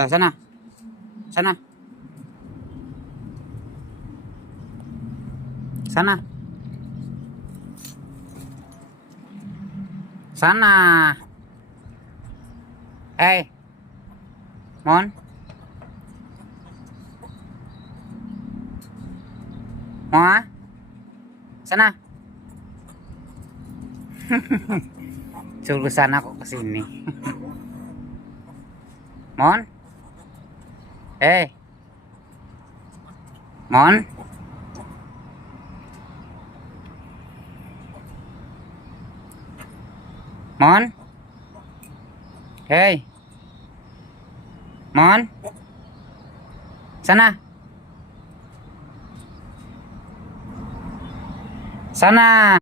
Dah sana. Sana. Sana. Sana. Mon. Mau? Sana. Suruh sana kok ke sini. Mon. Mon. Mon. Mon. Sana. Sana.